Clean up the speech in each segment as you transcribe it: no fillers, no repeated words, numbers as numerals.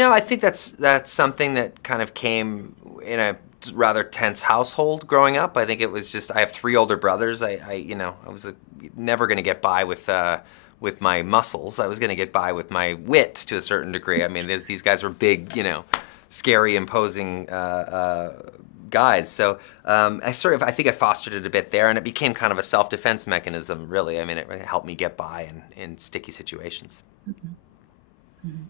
I think that's something that kind of came in a rather tense household growing up. I think it was just, I have 3 older brothers. I was never going to get by with my muscles. I was going to get by with my wit to a certain degree. I mean, these guys were big, scary, imposing guys. So I think I fostered it a bit there, and it became kind of a self-defense mechanism, really. I mean, it helped me get by in sticky situations. Mm-hmm. Mm-hmm.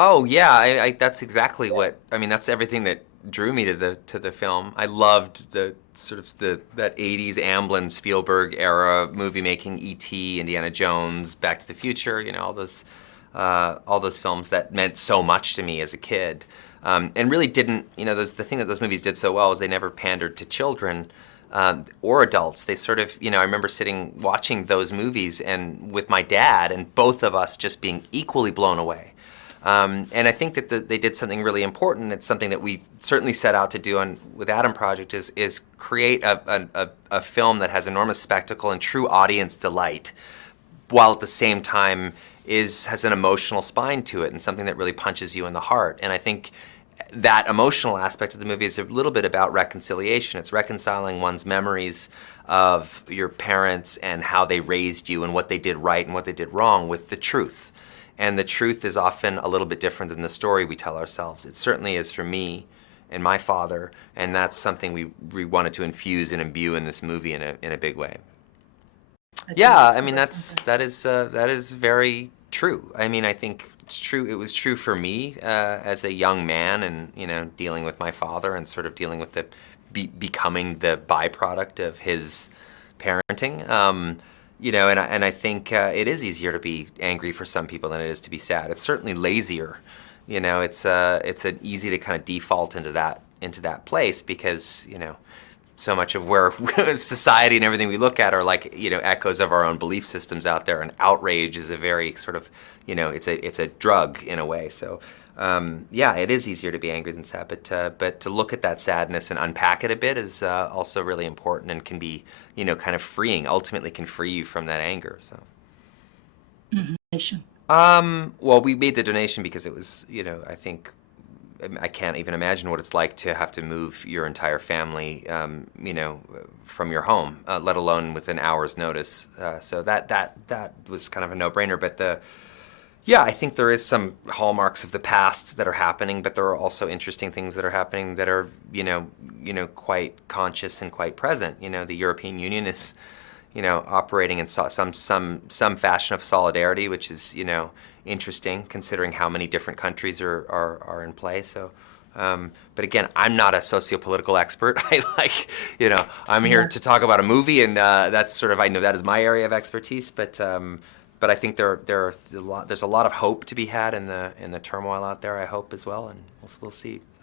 Oh yeah, that's exactly what, that's everything that drew me to the film. I loved the sort of that 80s Amblin Spielberg era movie making, E.T., Indiana Jones, Back to the Future, all those films that meant so much to me as a kid. And really didn't, the thing that those movies did so well is they never pandered to children or adults. They sort of, I remember watching those movies and with my dad, and both of us just being equally blown away. And I think that they did something really important. It's something that we certainly set out to do with Adam Project is create a film that has enormous spectacle and true audience delight, while at the same time has an emotional spine to it and something that really punches you in the heart. And I think that emotional aspect of the movie is a little bit about reconciliation. It's reconciling one's memories of your parents and how they raised you and what they did right and what they did wrong with the truth. And the truth is often a little bit different than the story we tell ourselves. It certainly is for me and my father, and that's something we wanted to infuse and imbue in this movie in a big way. Yeah, that is very true. I think it's true. It was true for me as a young man, and dealing with my father and sort of dealing with becoming the byproduct of his parenting. And I think it is easier to be angry for some people than it is to be sad. It's certainly lazier. It's an easy to kind of default into that place because so much of where society and everything we look at are like echoes of our own belief systems out there. And outrage is a very sort of it's a drug in a way. So yeah, it is easier to be angry than sad, but to look at that sadness and unpack it a bit is also really important and can be, kind of freeing. Ultimately, can free you from that anger. So. Mm-hmm. Well, we made the donation because it was, I think, I can't even imagine what it's like to have to move your entire family, from your home, let alone with an hour's notice. So that was kind of a no-brainer. But yeah, I think there is some hallmarks of the past that are happening, but there are also interesting things that are happening that are, quite conscious and quite present. The European Union is, operating in some fashion of solidarity, which is, interesting considering how many different countries are in play. So, but again, I'm not a sociopolitical expert. I'm here to talk about a movie, and that's sort of, I know that is my area of expertise, but I think there's a lot of hope to be had in the turmoil out there, I hope, as well, and we'll see. So.